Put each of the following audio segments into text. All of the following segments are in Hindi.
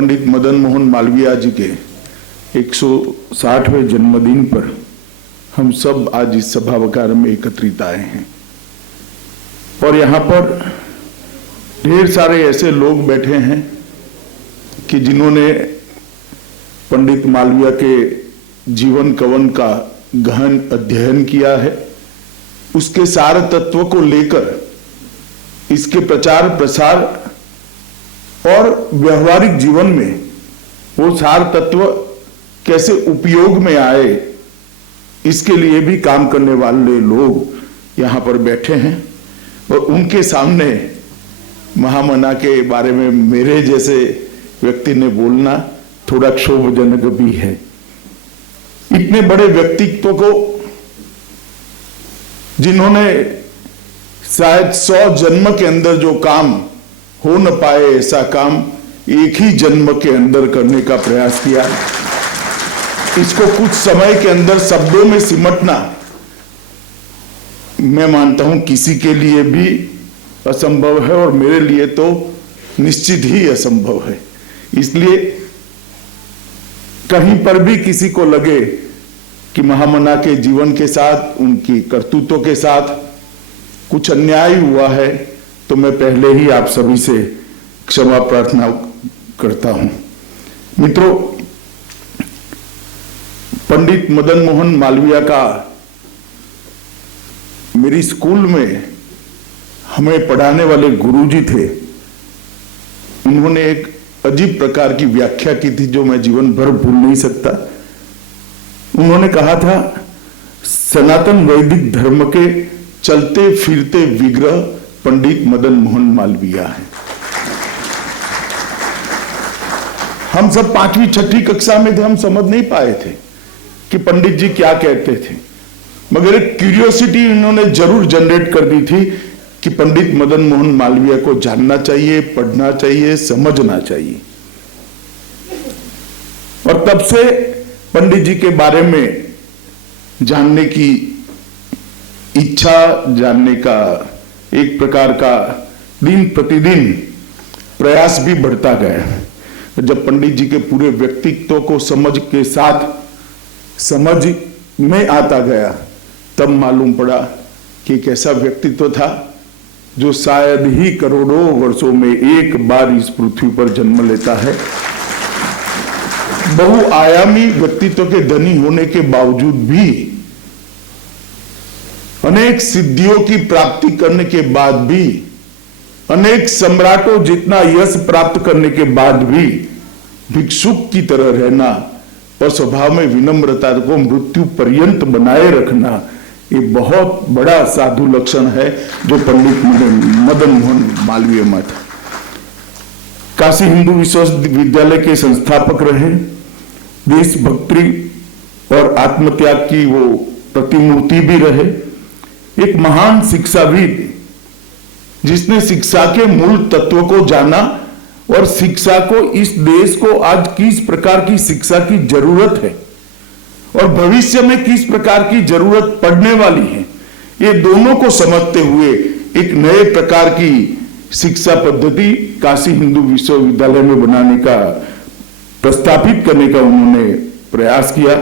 पंडित मदन मोहन मालवीय जी के 160वें जन्मदिन पर हम सब आज इस सभागार में एकत्रित आए हैं और यहाँ पर ढेर सारे ऐसे लोग बैठे हैं कि जिन्होंने पंडित मालवीय के जीवन कवन का गहन अध्ययन किया है, उसके सार तत्व को लेकर इसके प्रचार प्रसार और व्यवहारिक जीवन में वो सार तत्व कैसे उपयोग में आए, इसके लिए भी काम करने वाले लोग यहाँ पर बैठे हैं। और उनके सामने महामना के बारे में मेरे जैसे व्यक्ति ने बोलना थोड़ा क्षोभजनक भी है। इतने बड़े व्यक्तित्व को, जिन्होंने शायद 100 जन्म के अंदर जो काम हो न पाए ऐसा काम एक ही जन्म के अंदर करने का प्रयास किया, इसको कुछ समय के अंदर शब्दों में सिमटना मैं मानता हूं किसी के लिए भी असंभव है और मेरे लिए तो निश्चित ही असंभव है। इसलिए कहीं पर भी किसी को लगे कि महामना के जीवन के साथ, उनकी करतूतों के साथ कुछ अन्याय हुआ है, तो मैं पहले ही आप सभी से क्षमा प्रार्थना करता हूं। मित्रों, पंडित मदन मोहन मालवीय का मेरी स्कूल में हमें पढ़ाने वाले गुरुजी थे। उन्होंने एक अजीब प्रकार की व्याख्या की थी जो मैं जीवन भर भूल नहीं सकता। उन्होंने कहा था, सनातन वैदिक धर्म के चलते फिरते विग्रह पंडित मदन मोहन मालवीय है। हम सब 5वीं 6ठी कक्षा में थे, हम समझ नहीं पाए थे कि पंडित जी क्या कहते थे, मगर एक क्यूरियोसिटी इन्होंने जरूर जनरेट कर दी थी कि पंडित मदन मोहन मालवीय को जानना चाहिए, पढ़ना चाहिए, समझना चाहिए। और तब से पंडित जी के बारे में जानने की इच्छा, जानने का एक प्रकार का दिन प्रतिदिन प्रयास भी बढ़ता गया। जब पंडित जी के पूरे व्यक्तित्व को समझ के साथ समझ में आता गया, तब मालूम पड़ा कि एक ऐसा व्यक्तित्व था जो शायद ही करोड़ों वर्षों में एक बार इस पृथ्वी पर जन्म लेता है। बहुआयामी व्यक्तित्व के धनी होने के बावजूद भी, अनेक सिद्धियों की प्राप्ति करने के बाद भी, अनेक सम्राटों जितना यश प्राप्त करने के बाद भी भिक्षुक की तरह रहना और स्वभाव में विनम्रता को मृत्यु पर्यंत बनाए रखना, ये बहुत बड़ा साधु लक्षण है जो पंडित मदन मोहन मालवीय में था। काशी हिंदू विश्वविद्यालय के संस्थापक रहे, देशभक्ति और आत्मत्याग की वो प्रतिमूर्ति भी रहे, एक महान शिक्षाविद जिसने शिक्षा के मूल तत्व को जाना और शिक्षा को, इस देश को आज किस प्रकार की शिक्षा की जरूरत है और भविष्य में किस प्रकार की जरूरत पड़ने वाली है, ये दोनों को समझते हुए एक नए प्रकार की शिक्षा पद्धति काशी हिंदू विश्वविद्यालय में बनाने का, प्रस्तापित करने का उन्होंने प्रयास किया।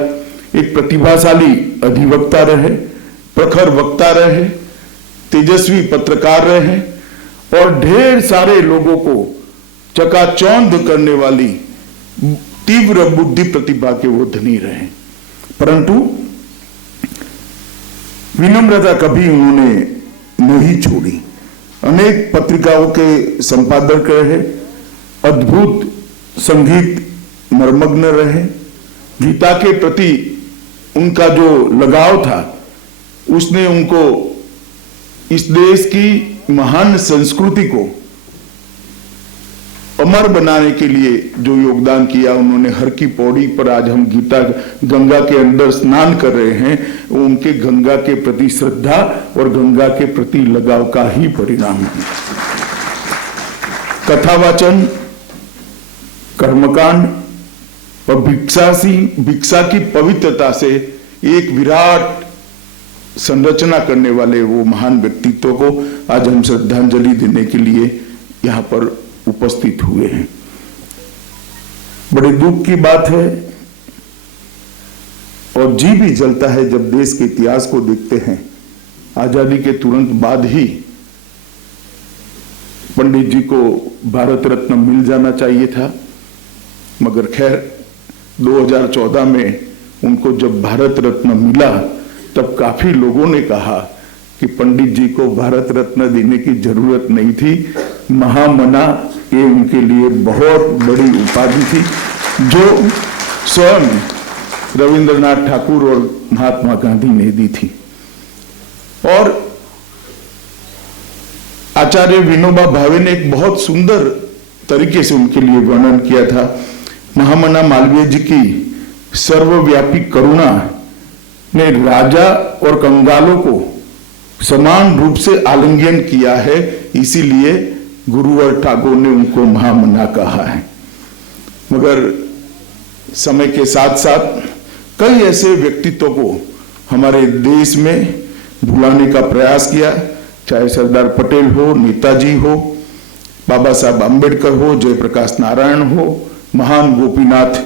एक प्रतिभाशाली अधिवक्ता रहे, प्रखर वक्ता रहे, तेजस्वी पत्रकार रहे और ढेर सारे लोगों को चकाचौंध करने वाली तीव्र बुद्धि प्रतिभा के वो धनी रहे। परंतु विनम्रता कभी उन्होंने नहीं छोड़ी। अनेक पत्रिकाओं के संपादक रहे, अद्भुत संगीत मर्मग्न रहे, गीता के प्रति उनका जो लगाव था उसने उनको इस देश की महान संस्कृति को अमर बनाने के लिए जो योगदान किया उन्होंने। हर की पौड़ी पर आज हम गीता गंगा के अंदर स्नान कर रहे हैं, वो उनके गंगा के प्रति श्रद्धा और गंगा के प्रति लगाव का ही परिणाम है। कथावाचन, कर्मकांड और भिक्षा की पवित्रता से एक विराट संरचना करने वाले वो महान व्यक्तित्व को आज हम श्रद्धांजलि देने के लिए यहाँ पर उपस्थित हुए हैं। बड़े दुख की बात है और जी भी जलता है जब देश के इतिहास को देखते हैं। आजादी के तुरंत बाद ही पंडित जी को भारत रत्न मिल जाना चाहिए था, मगर खैर 2014 में उनको जब भारत रत्न मिला तब काफी लोगों ने कहा कि पंडित जी को भारत रत्न देने की जरूरत नहीं थी, महामना ये उनके लिए बहुत बड़ी उपाधि थी जो स्वयं रविंद्रनाथ ठाकुर और महात्मा गांधी ने दी थी। और आचार्य विनोबा भावे ने एक बहुत सुंदर तरीके से उनके लिए वर्णन किया था। महामना मालवीय जी की सर्वव्यापी करुणा ने राजा और कंगालों को समान रूप से आलिंगन किया है, इसीलिए गुरुवर ठाकुर ने उनको महामना कहा है। मगर समय के साथ साथ कई ऐसे व्यक्तित्वों को हमारे देश में भुलाने का प्रयास किया, चाहे सरदार पटेल हो, नेताजी हो, बाबा साहब आम्बेडकर हो, जयप्रकाश नारायण हो, महान गोपीनाथ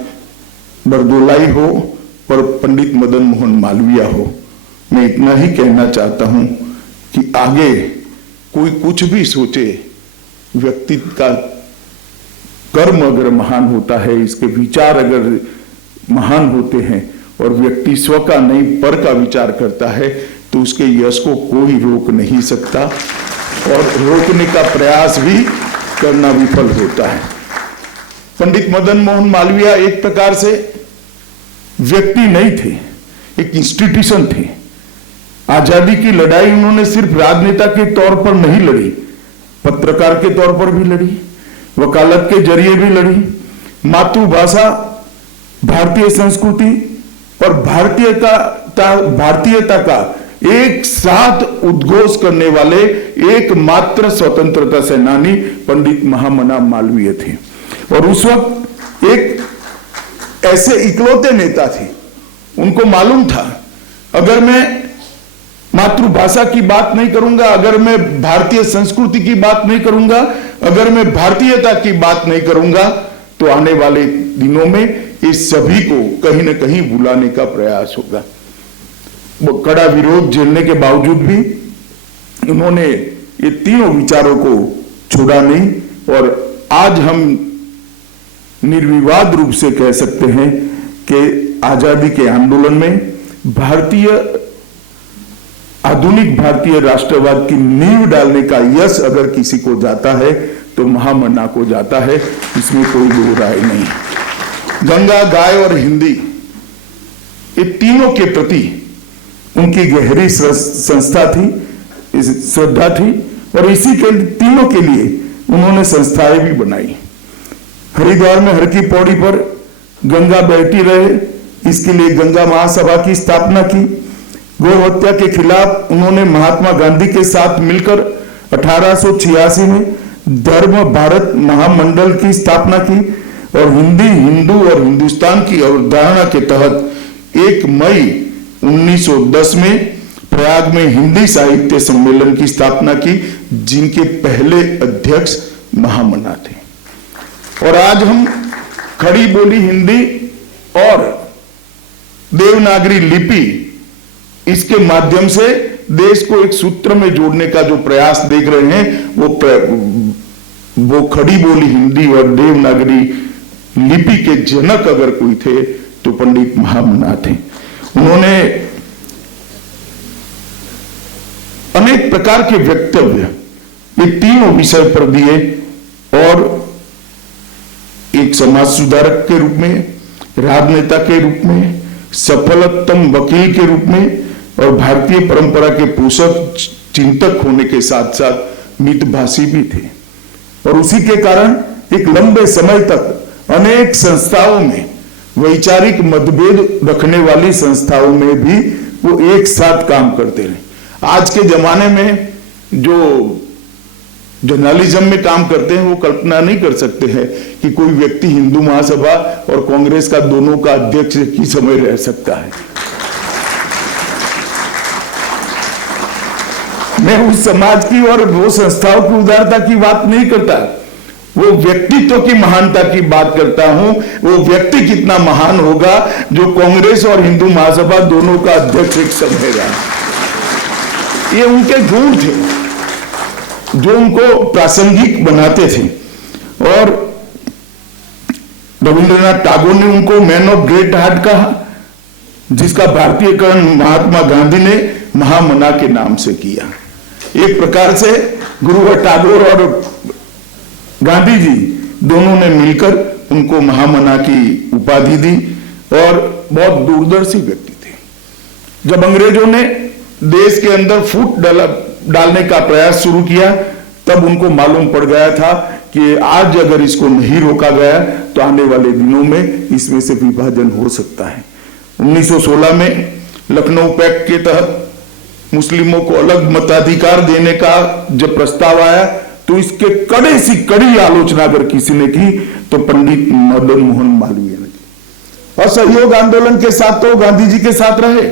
बरदोलाई हो और पंडित मदन मोहन मालवीय हो। मैं इतना ही कहना चाहता हूं कि आगे कोई कुछ भी सोचे, व्यक्ति का कर्म अगर महान होता है, इसके विचार अगर महान होते हैं और व्यक्ति स्व का नहीं पर का विचार करता है तो उसके यश को कोई रोक नहीं सकता और रोकने का प्रयास भी करना विफल होता है। पंडित मदन मोहन मालवीय एक प्रकार से व्यक्ति नहीं थे, एक इंस्टीट्यूशन थे। आजादी की लड़ाई उन्होंने सिर्फ राजनेता के तौर पर नहीं लड़ी, पत्रकार के तौर पर भी लड़ी, वकालत के जरिए भी लड़ी। मातृभाषा, भारतीय संस्कृति और भारतीयता का एक साथ उद्घोष करने वाले एकमात्र स्वतंत्रता सेनानी पंडित महामना मालवीय थे। और उस वक्त एक ऐसे इकलौते नेता थे, उनको मालूम था अगर मैं मातृभाषा की बात नहीं करूंगा, अगर मैं भारतीय संस्कृति की बात नहीं करूंगा, अगर मैं भारतीयता की बात नहीं करूंगा तो आने वाले दिनों में इस सभी को कहीं ना कहीं भुलाने का प्रयास होगा। वो कड़ा विरोध झेलने के बावजूद भी उन्होंने ये तीनों विचारों को छोड़ा नहीं और आज हम निर्विवाद रूप से कह सकते हैं कि आजादी के आंदोलन में आधुनिक भारतीय राष्ट्रवाद की नींव डालने का यश अगर किसी को जाता है तो महामना को जाता है, इसमें कोई दो राय नहीं। गंगा, गाय और हिंदी, ये तीनों के प्रति उनकी गहरी संस्था थी, श्रद्धा थी और इसी के तीनों के लिए उन्होंने संस्थाएं भी बनाई। हरिद्वार में हर की पौड़ी पर गंगा बहती रहे, इसके लिए गंगा महासभा की स्थापना की। गौ हत्या के खिलाफ उन्होंने महात्मा गांधी के साथ मिलकर 1886 में धर्म भारत महामंडल की स्थापना की और हिंदी, हिंदू और हिंदुस्तान की अवधारणा के तहत 1 मई 1910 में प्रयाग में हिंदी साहित्य सम्मेलन की स्थापना की, जिनके पहले अध्यक्ष महामना थे। और आज हम खड़ी बोली हिंदी और देवनागरी लिपि, इसके माध्यम से देश को एक सूत्र में जोड़ने का जो प्रयास देख रहे हैं, वो खड़ी बोली हिंदी और देवनागरी लिपि के जनक अगर कोई थे तो पंडित महामना थे। उन्होंने अनेक प्रकार के वक्तव्य ये तीनों विषय पर दिए और एक समाज सुधारक के रूप में, राजनेता के रूप में, सफलतम वकील के रूप में और भारतीय परंपरा के पोषक चिंतक होने के साथ साथ मितभाषी भी थे। और उसी के कारण एक लंबे समय तक अनेक संस्थाओं में, वैचारिक मतभेद रखने वाली संस्थाओं में भी वो एक साथ काम करते रहे। आज के जमाने में जो जर्नलिज्म में काम करते हैं वो कल्पना नहीं कर सकते हैं कि कोई व्यक्ति हिंदू महासभा और कांग्रेस का दोनों का अध्यक्ष की समय रह सकता है। मैं उस समाज की और वो संस्थाओं की उदारता की बात नहीं करता, वो व्यक्तित्व की महानता की बात करता हूं। वो व्यक्ति कितना महान होगा जो कांग्रेस और हिंदू महासभा दोनों का अध्यक्ष एक समय रहा। ये उनके गुण थे जो उनको प्रासंगिक बनाते थे। और रविंद्रनाथ टैगोर ने उनको मैन ऑफ ग्रेट हार्ट कहा, जिसका भारतीयकरण महात्मा गांधी ने महामना के नाम से किया। एक प्रकार से गुरु टैगोर और गांधी जी दोनों ने मिलकर उनको महामना की उपाधि दी और बहुत दूरदर्शी व्यक्ति थे। जब अंग्रेजों ने देश के अंदर फूट डालने का प्रयास शुरू किया तब उनको मालूम पड़ गया था कि आज अगर इसको नहीं रोका गया तो आने वाले दिनों में इसमें से विभाजन हो सकता है। 1916 में लखनऊ पैक्ट के तहत मुस्लिमों को अलग मताधिकार देने का जब प्रस्ताव आया तो इसके कड़े से कड़ी आलोचना अगर किसी ने की तो पंडित मदन मोहन मालवीय ने की। असहयोग आंदोलन के साथ तो गांधी जी के साथ रहे,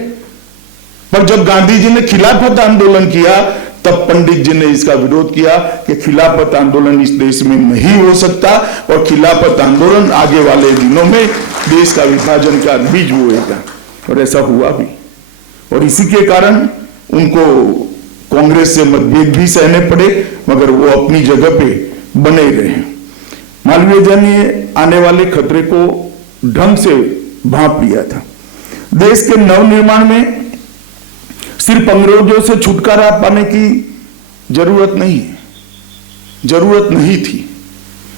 पर जब गांधी जी ने खिलाफत आंदोलन किया तब पंडित जी ने इसका विरोध किया कि खिलाफत आंदोलन इस देश में नहीं हो सकता और खिलाफत आंदोलन आगे वाले दिनों में देश का विभाजन का बीज बोएगा। और ऐसा हुआ भी, और इसी के कारण उनको कांग्रेस से मतभेद भी सहने पड़े, मगर वो अपनी जगह पे बने रहे। मालवीय जी ने आने वाले खतरे को ढंग से भांप लिया था। देश के नवनिर्माण में सिर्फ अंग्रेजों से छुटकारा पाने की जरूरत नहीं थी,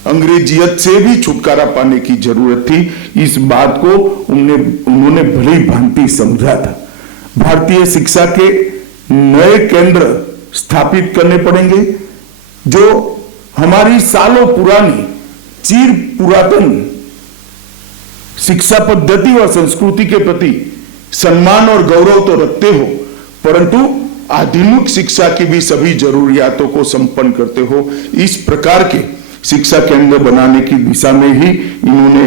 अंग्रेजियत से भी छुटकारा पाने की जरूरत थी। इस बात को उन्होंने भली भांति समझा था। भारतीय शिक्षा के नए केंद्र स्थापित करने पड़ेंगे जो हमारी सालों पुरानी चिर पुरातन शिक्षा पद्धति और संस्कृति के प्रति सम्मान और गौरव तो रखते हो, परंतु आधुनिक शिक्षा की भी सभी जरूरियातों को संपन्न करते हो। इस प्रकार के शिक्षा केंद्र बनाने की दिशा में ही इन्होंने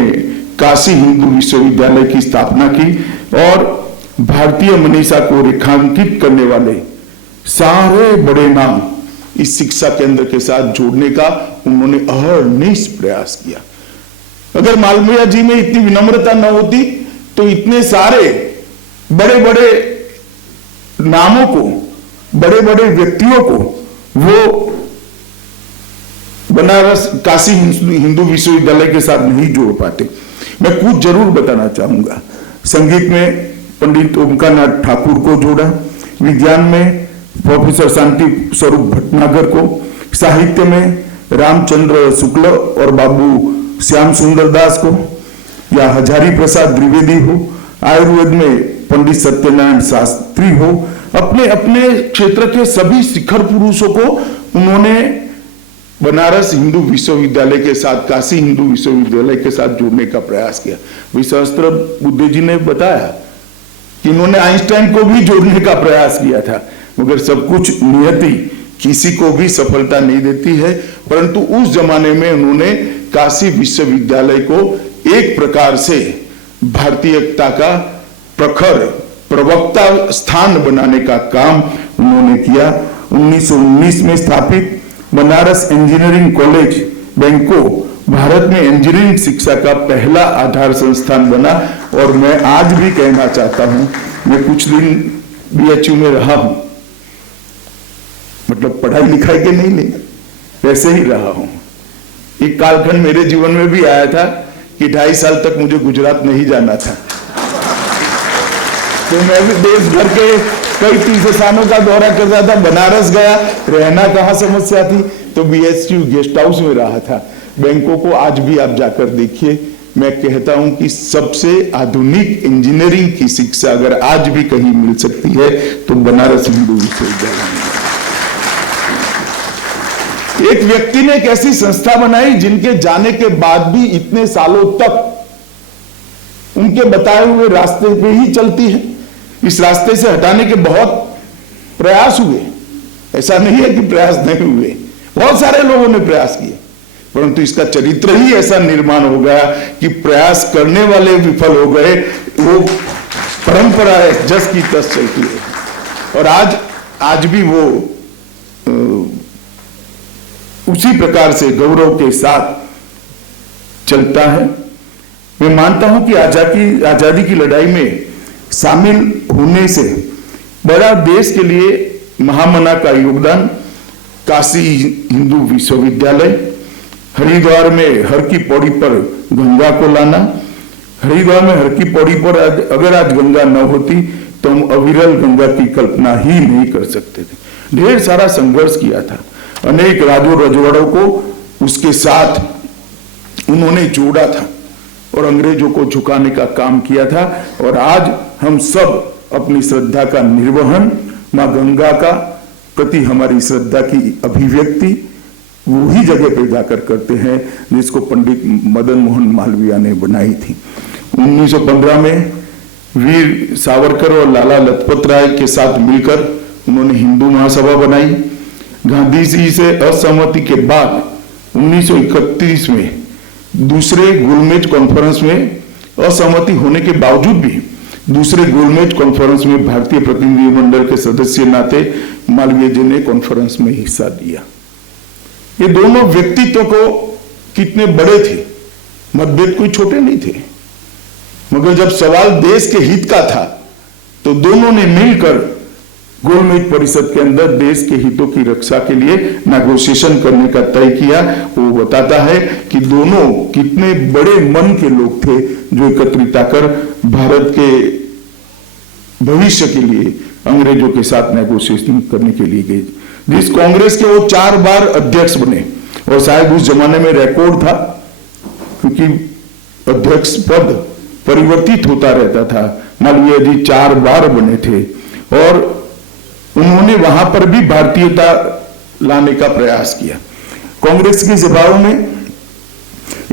काशी हिंदू विश्वविद्यालय की स्थापना की और भारतीय मनीषा को रेखांकित करने वाले सारे बड़े नाम इस शिक्षा केंद्र के साथ जोड़ने का उन्होंने अहर्निश प्रयास किया। अगर मालवीय जी में इतनी विनम्रता न होती तो इतने सारे बड़े बड़े नामों को, बड़े बड़े व्यक्तियों को वो बनारस काशी हिंदू विश्वविद्यालय के साथ नहीं जोड़ पाते। मैं कुछ जरूर बताना चाहूंगा। संगीत में पंडित ओमकारनाथ ठाकुर को जोड़ा, विज्ञान में प्रोफेसर शांति स्वरूप भटनागर को, साहित्य में रामचंद्र शुक्ल और बाबू श्याम सुंदर दास को, या हजारी प्रसाद द्विवेदी हो, आयुर्वेद में पंडित सत्यनारायण शास्त्री हो, अपने अपने क्षेत्र के सभी शिखर पुरुषों को उन्होंने बनारस हिंदू विश्वविद्यालय के साथ, काशी हिंदू विश्वविद्यालय के साथ जोड़ने का प्रयास किया। सहस्त्र बुद्धे जी ने बताया कि इन्होंने आइंस्टाइन को भी जोड़ने का प्रयास किया था, मगर सब कुछ नियति किसी को भी सफलता नहीं देती है। परंतु उस जमाने में उन्होंने काशी विश्वविद्यालय को एक प्रकार से भारतीयता का प्रखर प्रवक्ता स्थान बनाने का काम उन्होंने किया। 1919 में स्थापित बनारस इंजीनियरिंग कॉलेज बैंको भारत में इंजीनियरिंग शिक्षा का पहला आधार संस्थान बना। और मैं आज भी कहना चाहता हूं, मैं कुछ दिन बीएचयू में रहा हूं, मतलब पढ़ाई लिखाई के नहीं ले, वैसे ही रहा हूं। एक कालखंड मेरे जीवन में भी आया था कि 2.5 साल तक मुझे गुजरात नहीं जाना था, तो मैं भी देश भर के कई तीर्थ स्थानों का दौरा करता था। बनारस गया, रहना कहाँ समस्या थी, तो बीएचयू गेस्ट हाउस में रहा था। बैंकों को आज भी आप जाकर देखिए। मैं कहता हूं कि सबसे आधुनिक इंजीनियरिंग की शिक्षा अगर आज भी कहीं मिल सकती है तो बनारस हिंदू विश्वविद्यालय में। एक व्यक्ति ने एक ऐसी संस्था बनाई जिनके जाने के बाद भी इतने सालों तक उनके बताए हुए रास्ते पे ही चलती है। इस रास्ते से हटाने के बहुत प्रयास हुए, ऐसा नहीं है कि प्रयास नहीं हुए, बहुत सारे लोगों ने प्रयास किए, परंतु इसका चरित्र ही ऐसा निर्माण हो गया कि प्रयास करने वाले विफल हो गए। वो परंपरा है जस की तस चलती है और आज भी वो उसी प्रकार से गौरव के साथ चलता है। मैं मानता हूं कि आजादी की लड़ाई में शामिल होने से बड़ा देश के लिए महामना का योगदान काशी हिंदू विश्वविद्यालय, हरिद्वार में हर की पौड़ी पर गंगा को लाना, हरिद्वार में हर की पौड़ी पर अगर आज गंगा न होती तो हम अविरल गंगा की कल्पना ही नहीं कर सकते थे। ढेर सारा संघर्ष किया था, अनेक राजों रजवाड़ों को उसके साथ उन्होंने जोड़ा था और अंग्रेजों को झुकाने का काम किया था। और आज हम सब अपनी श्रद्धा का निर्वहन, मां गंगा का प्रति हमारी श्रद्धा की अभिव्यक्ति वही जगह पे जाकर करते हैं जिसको पंडित मदन मोहन मालवीय ने बनाई थी। 1915 में वीर सावरकर और लाला लजपत राय के साथ मिलकर उन्होंने हिंदू महासभा बनाई। गांधी जी से असहमति के बाद 1931 में दूसरे गोलमेज कॉन्फ्रेंस में असहमति होने के बावजूद भी दूसरे गोलमेज कॉन्फ्रेंस में भारतीय प्रतिनिधिमंडल के सदस्य नाते मालवीय जी ने कॉन्फ्रेंस में हिस्सा लिया। ये दोनों व्यक्तित्व को कितने बड़े थे, मतभेद कोई छोटे नहीं थे, मगर जब सवाल देश के हित का था तो दोनों ने मिलकर गोलमेज परिषद के अंदर देश के हितों की रक्षा के लिए नेगोशिएशन करने का तय किया। वो बताता है कि दोनों कितने बड़े मन के लोग थे जो एकत्रित आकर भारत के भविष्य के लिए अंग्रेजों के साथ नेगोशिएशन करने के लिए गए। जिस कांग्रेस के वो 4 बार अध्यक्ष बने और शायद उस जमाने में रिकॉर्ड था क्योंकि अध्यक्ष पद परिवर्तित होता रहता था। मालवीय जी 4 बार बने थे और उन्होंने वहां पर भी भारतीयता लाने का प्रयास किया। कांग्रेस की सभाओं में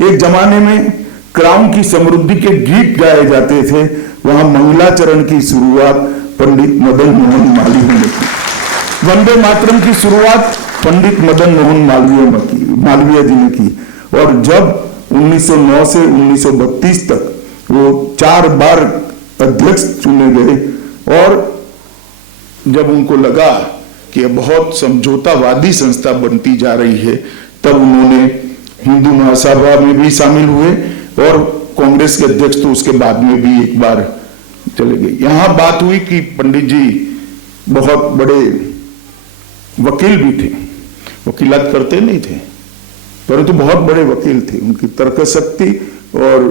एक जमाने में क्राउन की समृद्धि के गीत गाए जाते थे, वहां मंगलाचरण की शुरुआत पंडित मदन मोहन मालवीय ने की। वंदे मातरम की शुरुआत पंडित मदन मोहन मालवीय जी ने की। और जब 1909 से 1932 तक वो 4 बार अध्यक्ष चुने गए और जब उनको लगा कि यह बहुत समझौतावादी संस्था बनती जा रही है, तब उन्होंने हिंदू महासभा में भी शामिल हुए और कांग्रेस के अध्यक्ष तो उसके बाद में भी एक बार चले गए। यहां बात हुई कि पंडित जी बहुत बड़े वकील भी थे, वकीलात करते नहीं थे परंतु बहुत बड़े वकील थे। उनकी तर्क शक्ति और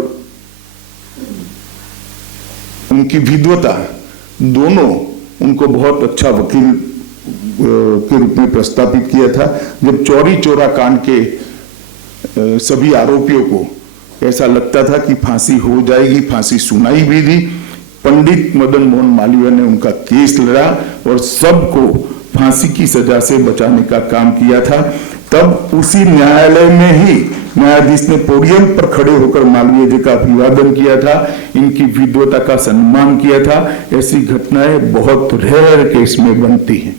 उनकी विद्वता दोनों उनको बहुत अच्छा वकील के रूप में प्रस्तावित किया था। जब चौरी चौरा कांड के सभी आरोपियों को ऐसा लगता था कि फांसी हो जाएगी, फांसी सुनाई भी दी, पंडित मदन मोहन मालवीय ने उनका केस लड़ा और सबको फांसी की सजा से बचाने का काम किया था। तब उसी न्यायालय में ही न्यायाधीश ने पोडियम पर खड़े होकर मालवीय जी का अभिवादन किया था, इनकी विद्वता का सम्मान किया था। ऐसी घटनाएं बहुत रेयर केस में बनती हैं।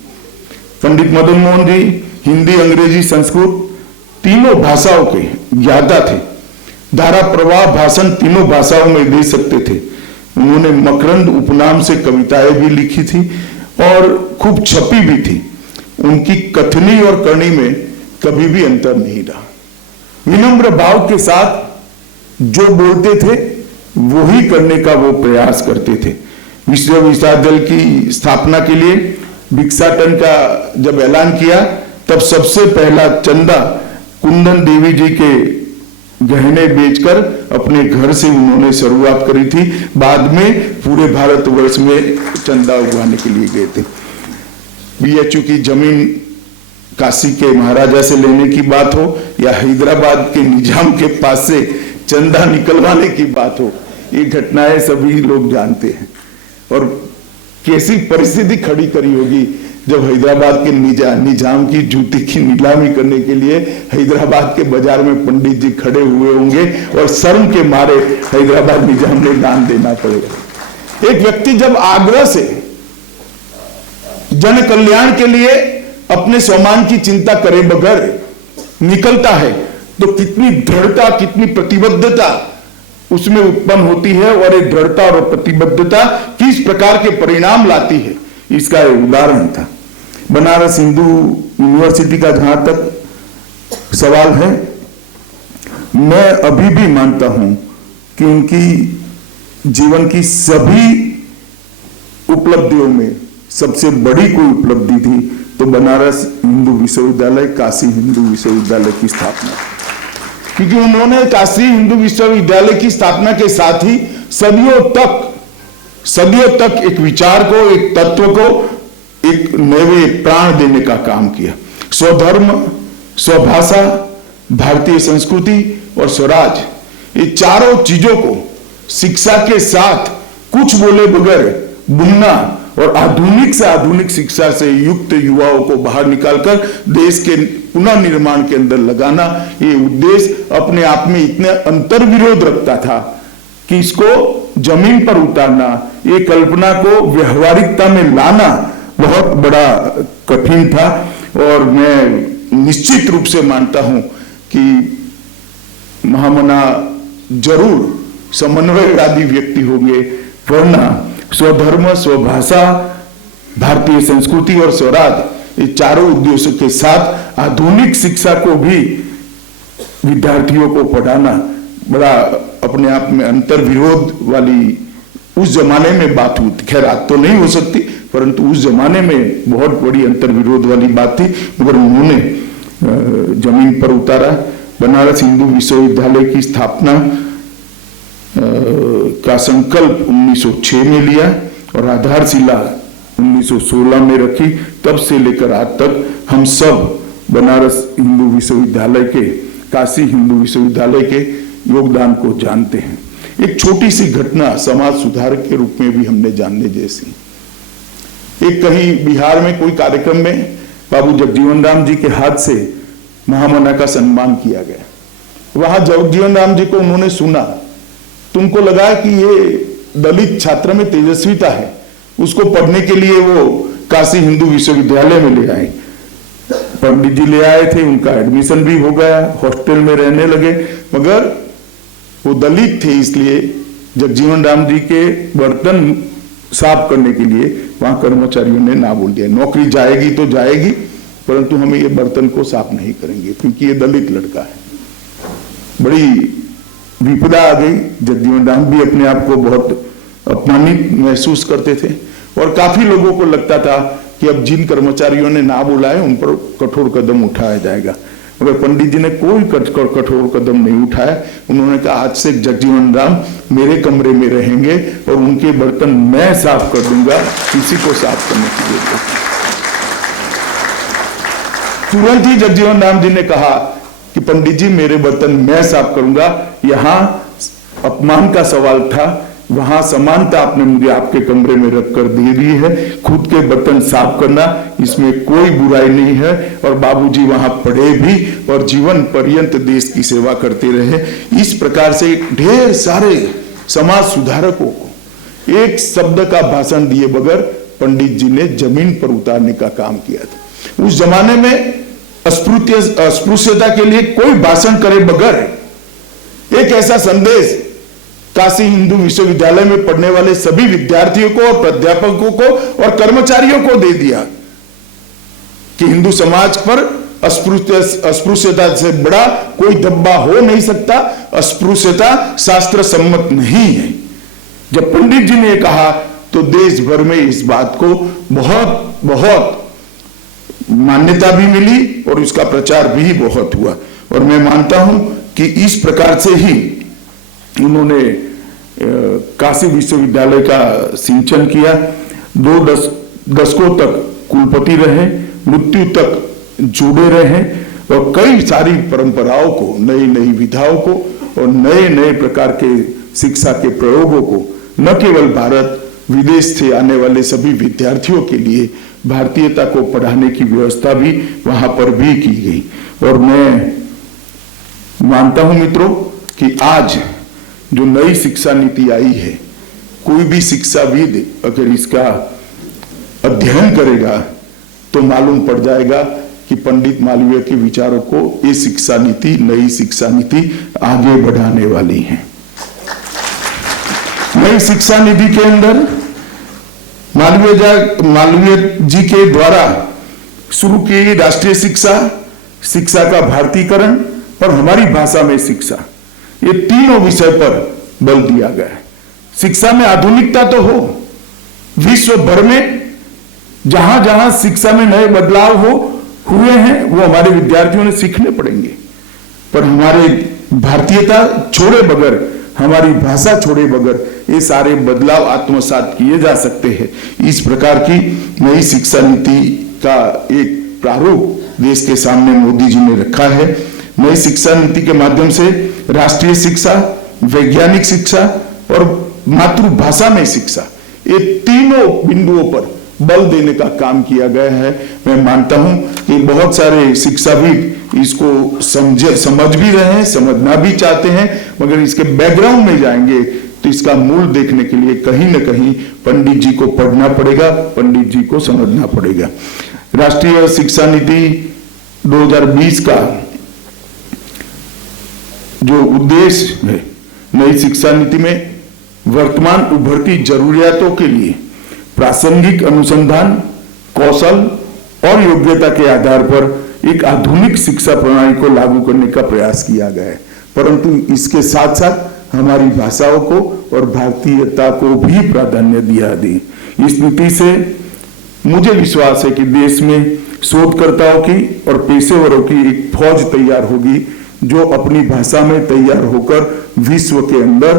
पंडित मदन मोहन जी हिंदी, अंग्रेजी, संस्कृत तीनों भाषाओं के ज्ञाता थे। धारा, प्रवाह, भाषण तीनों भाषाओं में दे सकते थे। उन्होंने मकरंद उपनाम से कविताएं भी लिखी थी और खूब छपी भी थी। उनकी कथनी और करनी में कभी भी अंतर नहीं रहा। विनम्र भाव के साथ जो बोलते थे वो ही करने का वो प्रयास करते थे। विश्वविद्यालय की स्थापना के लिए भिक्षाटन का जब ऐलान किया तब सबसे पहला चंदा कुंदन देवी जी के गहने बेचकर अपने घर से उन्होंने शुरुआत करी थी। बाद में पूरे भारतवर्ष में चंदा उगाने के लिए गए थे। बीएचयू की जमीन काशी के महाराजा से लेने की बात हो या हैदराबाद के निजाम के पास से चंदा निकलवाने की बात हो, ये घटनाएं सभी लोग जानते हैं। और कैसी परिस्थिति खड़ी करी होगी जब हैदराबाद के निजाम की जूती की नीलामी करने के लिए हैदराबाद के बाजार में पंडित जी खड़े हुए होंगे और शर्म के मारे हैदराबाद निजाम ने दान देना पड़ेगा। एक व्यक्ति जब आग्रह से जन कल्याण के लिए अपने सम्मान की चिंता करे बगैर निकलता है तो कितनी दृढ़ता, कितनी प्रतिबद्धता उसमें उत्पन्न होती है और ये दृढ़ता और प्रतिबद्धता किस प्रकार के परिणाम लाती है, इसका एक उदाहरण था। बनारस हिंदू यूनिवर्सिटी का जहां तक सवाल है। मैं अभी भी मानता हूं कि उनकी जीवन की सभी उपलब्धियों में सबसे बड़ी कोई उपलब्धि थी तो बनारस हिंदू विश्वविद्यालय, काशी हिंदू विश्वविद्यालय की स्थापना, क्योंकि उन्होंने काशी हिंदू विश्वविद्यालय की स्थापना के साथ ही सदियों तक एक विचार को, एक तत्व को एक नए प्राण देने का काम किया। स्वधर्म, स्वभाषा, भारतीय संस्कृति और स्वराज, ये चारों चीजों को शिक्षा के साथ कुछ बोले बगैर बुनना और आधुनिक से आधुनिक शिक्षा से युक्त युवाओं को बाहर निकालकर देश के पुनः निर्माण के अंदर लगाना, ये उद्देश्य अपने आप में इतने अंतर्विरोध रखता था कि इसको जमीन पर उतारना, ये कल्पना को व्यवहारिकता में लाना बहुत बड़ा कठिन था। और मैं निश्चित रूप से मानता हूं कि महामना जरूर समन्वयवादी व्यक्ति होंगे, वरना स्वधर्म, स्वभाषा, भारतीय संस्कृति और स्वराज, ये चारों उद्देश्यों के साथ आधुनिक शिक्षा को भी विद्यार्थियों को पढ़ाना बड़ा अपने आप में अंतर्विरोध वाली उस जमाने में बात हुई। खैर आज तो नहीं हो सकती, परंतु उस जमाने में बहुत बड़ी अंतर्विरोध वाली बात थी, मगर उन्होंने जमीन पर उतारा। बनारस हिंदू विश्वविद्यालय की स्थापना का संकल्प 1906 में लिया और आधारशिला 1916 में रखी। तब से लेकर आज तक हम सब बनारस हिंदू विश्वविद्यालय के, काशी हिंदू विश्वविद्यालय के योगदान को जानते हैं। एक छोटी सी घटना समाज सुधार के रूप में भी हमने जानने जैसी। एक कहीं बिहार में कोई कार्यक्रम में बाबू जगजीवन राम जी के हाथ से महामना का सम्मान किया गया। वहां जगजीवन राम जी को उन्होंने सुना, तुमको लगा कि ये दलित छात्र में तेजस्विता है, उसको पढ़ने के लिए वो काशी हिंदू विश्वविद्यालय में ले आए। पंडित जी ले आए थे, उनका एडमिशन भी हो गया, हॉस्टल में रहने लगे, मगर वो दलित थे, इसलिए जगजीवन राम जी के बर्तन साफ करने के लिए वहां कर्मचारियों ने ना बोल दिया, नौकरी जाएगी तो जाएगी, परंतु हमें ये बर्तन को साफ नहीं करेंगे क्योंकि ये दलित लड़का है। बड़ी विपदा आ गई। जगजीवन राम भी अपने आप को बहुत अपमानित महसूस करते थे और काफी लोगों को लगता था कि अब जिन कर्मचारियों ने ना बुलाए उन पर कठोर कदम उठाया जाएगा, मगर पंडित जी ने कोई कठोर कदम नहीं उठाया। उन्होंने कहा आज से जगजीवन राम मेरे कमरे में रहेंगे और उनके बर्तन मैं साफ कर दूंगा, किसी को साफ करने की जरूरत नहीं। तुरंत ही जगजीवन राम जी ने कहा कि पंडित जी मेरे बर्तन मैं साफ करूंगा। यहां अपमान का सवाल था, वहां समानता आपने मुझे आपके कमरे में रखकर दे दी है। खुद के बर्तन साफ करना इसमें कोई बुराई नहीं है। और बाबूजी वहां पढ़े भी और जीवन पर्यंत देश की सेवा करते रहे। इस प्रकार से ढेर सारे समाज सुधारकों को एक शब्द का भाषण दिए बगैर पंडित जी ने जमीन पर उतारने का काम किया था। उस जमाने में अस्पृश्यता के लिए कोई भाषण करे बगैर एक ऐसा संदेश काशी हिंदू विश्वविद्यालय में पढ़ने वाले सभी विद्यार्थियों को और प्राध्यापकों को और कर्मचारियों को दे दिया कि हिंदू समाज पर अस्पृश्यता से बड़ा कोई धब्बा हो नहीं सकता, अस्पृश्यता शास्त्र सम्मत नहीं है। जब पंडित जी ने कहा तो देश भर में इस बात को बहुत बहुत मान्यता भी मिली और उसका प्रचार भी बहुत हुआ। और मैं मानता हूं कि इस प्रकार से ही उन्होंने काशी विश्वविद्यालय का सिंचन किया। 2 दशकों तक कुलपति रहे, मृत्यु तक जुड़े रहे और कई सारी परंपराओं को, नई नई विधाओं को और नए नए प्रकार के शिक्षा के प्रयोगों को न केवल भारत, विदेश से आने वाले सभी विद्यार्थियों के लिए भारतीयता को पढ़ाने की व्यवस्था भी वहां पर भी की गई। और मैं मानता हूं मित्रों कि आज जो नई शिक्षा नीति आई है, कोई भी शिक्षाविद अगर इसका अध्ययन करेगा तो मालूम पड़ जाएगा कि पंडित मालवीय के विचारों को ये शिक्षा नीति, नई शिक्षा नीति आगे बढ़ाने वाली है। नई शिक्षा नीति के अंदर मालवीय जी के द्वारा शुरू की राष्ट्रीय शिक्षा, शिक्षा का भारतीकरण और हमारी भाषा में शिक्षा, ये तीनों विषय पर बल दिया गया है। शिक्षा में आधुनिकता तो हो, विश्व भर में जहां जहां शिक्षा में नए बदलाव हुए हैं वो हमारे विद्यार्थियों ने सीखने पड़ेंगे, पर हमारे भारतीयता छोड़े बगैर, हमारी भाषा छोड़े बगैर ये सारे बदलाव आत्मसात किए जा सकते हैं। इस प्रकार की नई शिक्षा नीति का एक प्रारूप देश के सामने मोदी जी ने रखा है। नई शिक्षा नीति के माध्यम से राष्ट्रीय शिक्षा, वैज्ञानिक शिक्षा और मातृभाषा में शिक्षा, ये तीनों बिंदुओं पर बल देने का काम किया गया है। मैं मानता हूं कि बहुत सारे शिक्षाविद इसको समझ भी रहे हैं, समझना भी चाहते हैं, मगर इसके बैकग्राउंड में जाएंगे तो इसका मूल देखने के लिए कहीं न कहीं पंडित जी को पढ़ना पड़ेगा, पंडित जी को समझना पड़ेगा। राष्ट्रीय शिक्षा नीति 2020 का जो उद्देश्य है, नई शिक्षा नीति में वर्तमान उभरती जरूरियातों के लिए प्रासंगिक अनुसंधान, कौशल और योग्यता के आधार पर एक आधुनिक शिक्षा प्रणाली को लागू करने का प्रयास किया गया है, परंतु इसके साथ साथ हमारी भाषाओं को और भारतीयता को भी प्राधान्य दिया दी। इस नीति से मुझे विश्वास है कि देश में शोधकर्ताओं की और पेशेवरों की एक फौज तैयार होगी, जो अपनी भाषा में तैयार होकर विश्व के अंदर,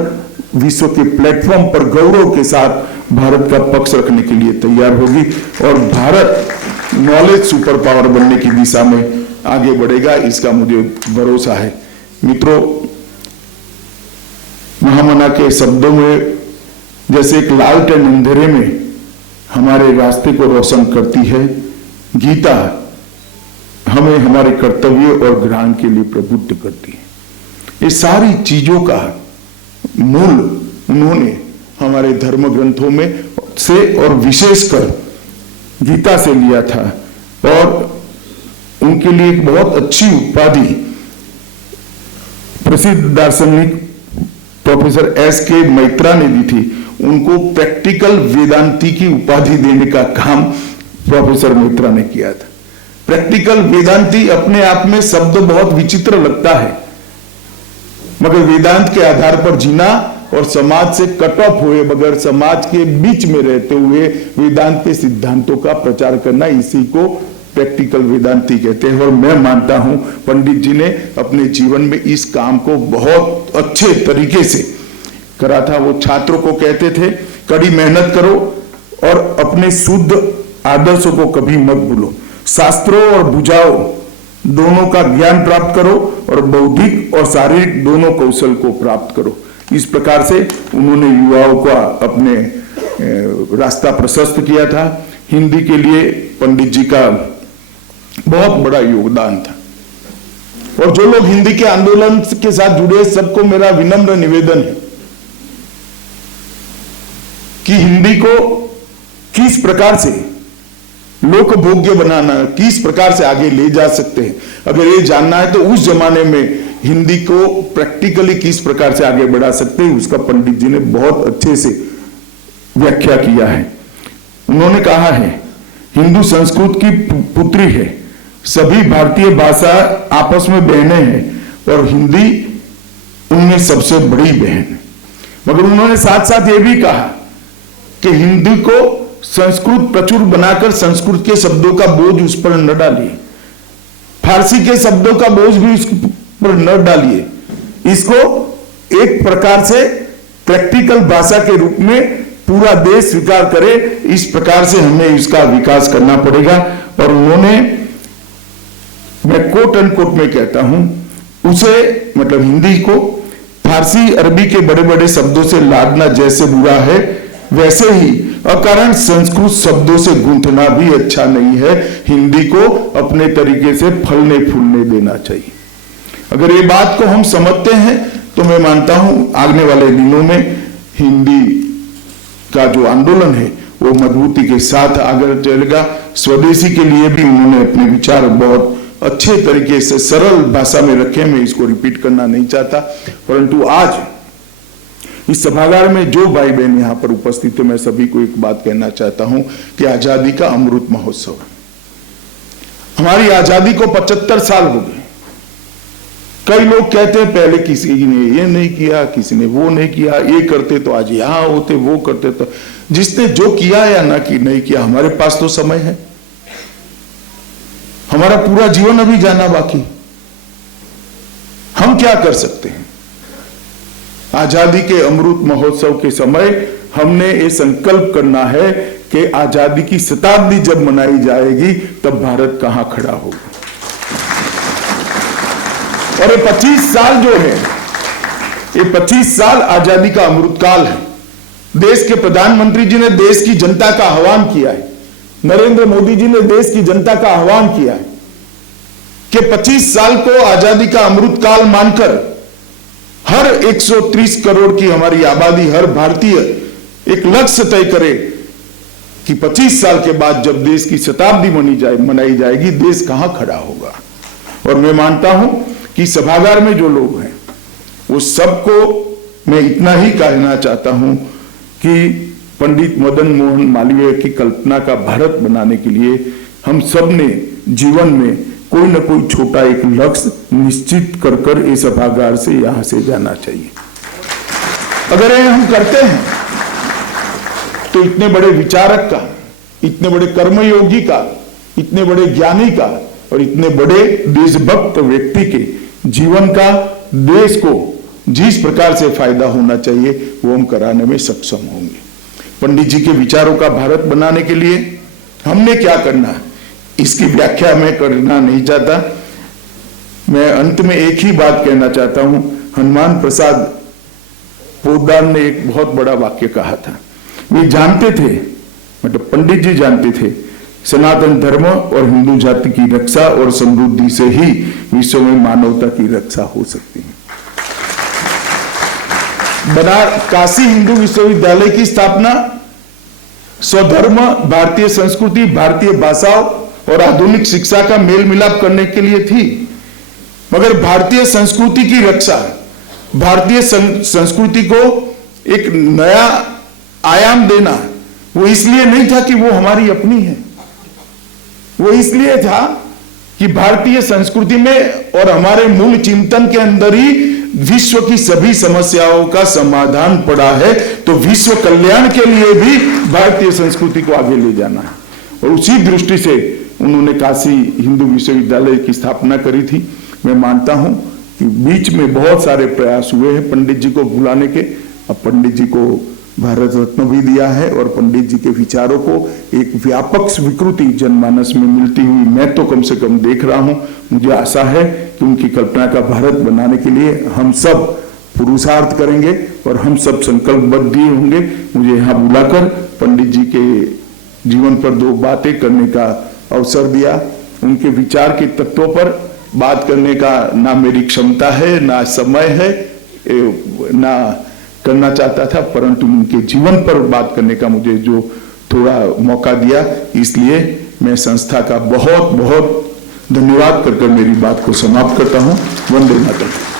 विश्व के प्लेटफॉर्म पर गौरव के साथ भारत का पक्ष रखने के लिए तैयार होगी और भारत नॉलेज सुपर पावर बनने की दिशा में आगे बढ़ेगा, इसका मुझे भरोसा है। मित्रों, महामना के शब्दों में जैसे एक लालटेन अंधेरे में हमारे रास्ते को रोशन करती है, गीता हमें हमारे कर्तव्य और ग्रहण के लिए प्रबुद्ध करती है। ये सारी चीजों का मूल उन्होंने हमारे धर्म ग्रंथों में से और विशेषकर गीता से लिया था और उनके लिए एक बहुत अच्छी उपाधि प्रसिद्ध दार्शनिक प्रोफेसर S.K. मैत्रा ने दी थी। उनको प्रैक्टिकल वेदांती की उपाधि देने का काम प्रोफेसर मैत्रा ने किया था। प्रैक्टिकल वेदांती अपने आप में शब्द बहुत विचित्र लगता है, मगर वेदांत के आधार पर जीना और समाज से कट ऑफ हुए बगैर समाज के बीच में रहते हुए वेदांत के सिद्धांतों का प्रचार करना, इसी को प्रैक्टिकल वेदांती कहते हैं। और मैं मानता हूं पंडित जी ने अपने जीवन में इस काम को बहुत अच्छे तरीके से करा था। वो छात्रों को कहते थे, कड़ी मेहनत करो और अपने शुद्ध आदर्शों को कभी मत भूलो, शास्त्रों और भुजाओं दोनों का ज्ञान प्राप्त करो और बौद्धिक और शारीरिक दोनों कौशल को प्राप्त करो। इस प्रकार से उन्होंने युवाओं का अपने रास्ता प्रशस्त किया था। हिंदी के लिए पंडित जी का बहुत बड़ा योगदान था और जो लोग हिंदी के आंदोलन के साथ जुड़े सबको मेरा विनम्र निवेदन है कि हिंदी को किस प्रकार से लोकभोग्य बनाना, किस प्रकार से आगे ले जा सकते हैं। अगर ये जानना है तो उस जमाने में हिंदी को प्रैक्टिकली किस प्रकार से आगे बढ़ा सकते हैं, उसका पंडित जी ने बहुत अच्छे से व्याख्या किया है। उन्होंने कहा है, हिंदू संस्कृत की पुत्री है, सभी भारतीय भाषा आपस में बहनें हैं और हिंदी उनमें सबसे बड़ी बहन है। मगर उन्होंने साथ साथ ये भी कहा कि हिंदी को संस्कृत प्रचुर बनाकर संस्कृत के शब्दों का बोझ उस पर न डालिए, फारसी के शब्दों का बोझ भी उस पर न डालिए, इसको एक प्रकार से प्रैक्टिकल भाषा के रूप में पूरा देश स्वीकार करे, इस प्रकार से हमें इसका विकास करना पड़ेगा। और उन्होंने, मैं कोट एंड कोट में कहता हूं, उसे मतलब हिंदी को फारसी अरबी के बड़े बड़े शब्दों से लादना जैसे बुरा है, वैसे ही अकारण संस्कृत शब्दों से गूंथना भी अच्छा नहीं है। हिंदी को अपने तरीके से फलने फूलने देना चाहिए। अगर ये बात को हम समझते हैं तो मैं मानता हूं आने वाले दिनों में हिंदी का जो आंदोलन है वो मजबूती के साथ आगे चलेगा। स्वदेशी के लिए भी उन्होंने अपने विचार बहुत अच्छे तरीके से सरल भाषा में रखे। मैं इसको रिपीट करना नहीं चाहता, परंतु आज इस सभागार में जो भाई बहन यहां पर उपस्थित है, मैं सभी को एक बात कहना चाहता हूं कि आजादी का अमृत महोत्सव, हमारी आजादी को 75 साल हो गए। कई लोग कहते हैं पहले किसी ने ये नहीं किया, किसी ने वो नहीं किया, ये करते तो आज यहां होते, वो करते तो। जिसने जो किया या ना कि नहीं किया, हमारे पास तो समय है। हमारा पूरा जीवन अभी जाना बाकी। हम क्या कर सकते हैं? आजादी के अमृत महोत्सव के समय हमने ये संकल्प करना है कि आजादी की शताब्दी जब मनाई जाएगी तब भारत कहां खड़ा होगा। और ये 25 साल जो है, ये 25 साल आजादी का अमृतकाल है। देश के प्रधानमंत्री जी ने देश की जनता का आह्वान किया है, नरेंद्र मोदी जी ने देश की जनता का आह्वान किया है कि 25 साल को आजादी का अमृतकाल मानकर हर 130 करोड़ की हमारी आबादी, हर भारतीय एक लक्ष्य तय करे कि 25 साल के बाद जब देश की शताब्दी मनाई जाएगी, देश कहां खड़ा होगा। और मैं मानता हूं कि सभागार में जो लोग हैं वो सबको मैं इतना ही कहना चाहता हूं कि पंडित मदन मोहन मालवीय की कल्पना का भारत बनाने के लिए हम सब ने जीवन में कोई ना कोई छोटा एक लक्ष्य निश्चित कर इस सभागार से यहां से जाना चाहिए। अगर ये हम करते हैं तो इतने बड़े विचारक का, इतने बड़े कर्मयोगी का, इतने बड़े ज्ञानी का और इतने बड़े देशभक्त व्यक्ति के जीवन का देश को जिस प्रकार से फायदा होना चाहिए वो हम कराने में सक्षम होंगे। पंडित जी के विचारों का भारत बनाने के लिए हमने क्या करना है, इसकी व्याख्या मैं करना नहीं चाहता। मैं अंत में एक ही बात कहना चाहता हूं। हनुमान प्रसाद पोद्दार ने एक बहुत बड़ा वाक्य कहा था। वे जानते थे, मतलब पंडित जी जानते थे, सनातन धर्म और हिंदू जाति की रक्षा और समृद्धि से ही विश्व में मानवता की रक्षा हो सकती है। काशी हिंदू विश्वविद्यालय की स्थापना स्वधर्म, भारतीय संस्कृति, भारतीय भाषाओं और आधुनिक शिक्षा का मेल मिलाप करने के लिए थी। मगर भारतीय संस्कृति की रक्षा, भारतीय संस्कृति को एक नया आयाम देना, वो इसलिए नहीं था कि वो हमारी अपनी है, वो इसलिए था कि भारतीय संस्कृति में और हमारे मूल चिंतन के अंदर ही विश्व की सभी समस्याओं का समाधान पड़ा है। तो विश्व कल्याण के लिए भी भारतीय संस्कृति को आगे ले जाना है। और उसी दृष्टि से उन्होंने काशी हिंदू विश्वविद्यालय की स्थापना करी थी। मैं मानता हूं कि बीच में बहुत सारे प्रयास हुए हैं पंडित जी को बुलाने के। अब पंडित जी को भारत रत्न भी दिया है और पंडित जी के विचारों को एक व्यापक स्वीकृति जनमानस में मिलती हुई मैं तो कम से कम देख रहा हूं। मुझे आशा है कि उनकी कल्पना का भारत बनाने के लिए हम सब पुरुषार्थ करेंगे और हम सब संकल्पबद्ध होंगे। मुझे यहाँ बुलाकर पंडित जी के जीवन पर 2 बातें करने का अवसर दिया। उनके विचार के तत्वों पर बात करने का ना मेरी क्षमता है, ना समय है, ना करना चाहता था, परंतु उनके जीवन पर बात करने का मुझे जो थोड़ा मौका दिया, इसलिए मैं संस्था का बहुत बहुत धन्यवाद कर मेरी बात को समाप्त करता हूं। वंदे मातरम।